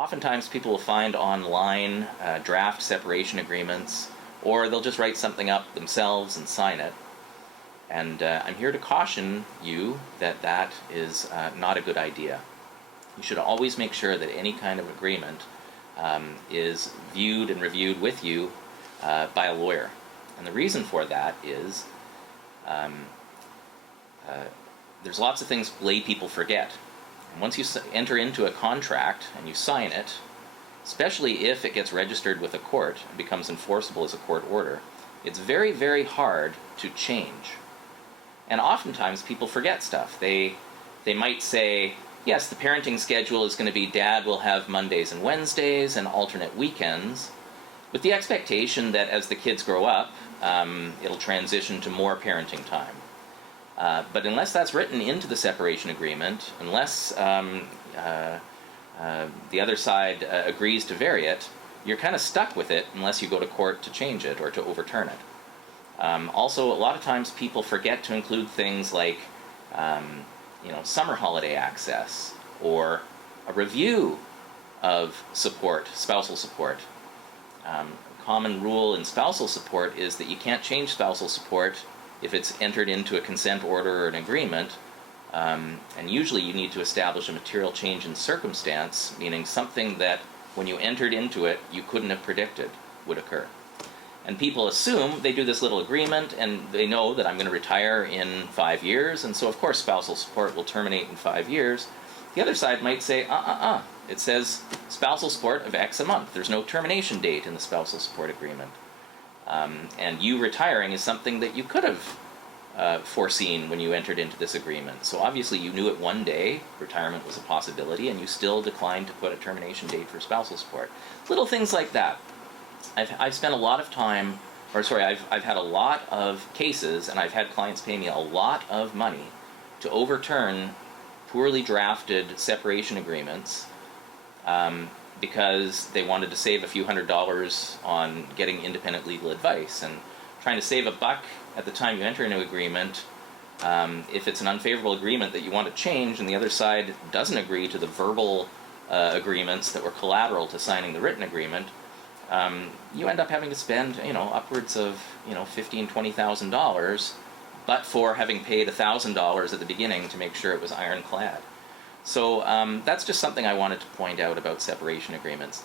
Oftentimes people will find online draft separation agreements, or they'll just write something up themselves and sign it. And I'm here to caution you that that is not a good idea. You should always make sure that any kind of agreement is viewed and reviewed with you by a lawyer. And the reason for that is there's lots of things lay people forget. And once you enter into a contract and you sign it, especially if it gets registered with a court and becomes enforceable as a court order, it's very, very hard to change. And oftentimes people forget stuff. They might say, yes, the parenting schedule is going to be Dad will have Mondays and Wednesdays and alternate weekends, with the expectation that as the kids grow up, it'll transition to more parenting time. But unless that's written into the separation agreement, unless the other side agrees to vary it, you're kind of stuck with it unless you go to court to change it or to overturn it. Also, a lot of times people forget to include things like summer holiday access or a review of support, spousal support. Common rule in spousal support is that you can't change spousal support if it's entered into a consent order or an agreement, and usually you need to establish a material change in circumstance, meaning something that when you entered into it you couldn't have predicted would occur. And people assume they do this little agreement and they know that I'm going to retire in 5 years, and so of course spousal support will terminate in 5 years. The other side might say, it says spousal support of X a month. There's no termination date in the spousal support agreement. And you retiring is something that you could have foreseen when you entered into this agreement. So obviously you knew it one day, retirement was a possibility, and you still declined to put a termination date for spousal support. Little things like that. I've spent a lot of time, I've had a lot of cases, and I've had clients pay me a lot of money to overturn poorly drafted separation agreements because they wanted to save a few $100s on getting independent legal advice. And trying to save a buck at the time you enter into an agreement, if it's an unfavorable agreement that you want to change and the other side doesn't agree to the verbal agreements that were collateral to signing the written agreement, you end up having to spend upwards of $15,000-$20,000, but for having paid $1,000 at the beginning to make sure it was ironclad. So that's just something I wanted to point out about separation agreements.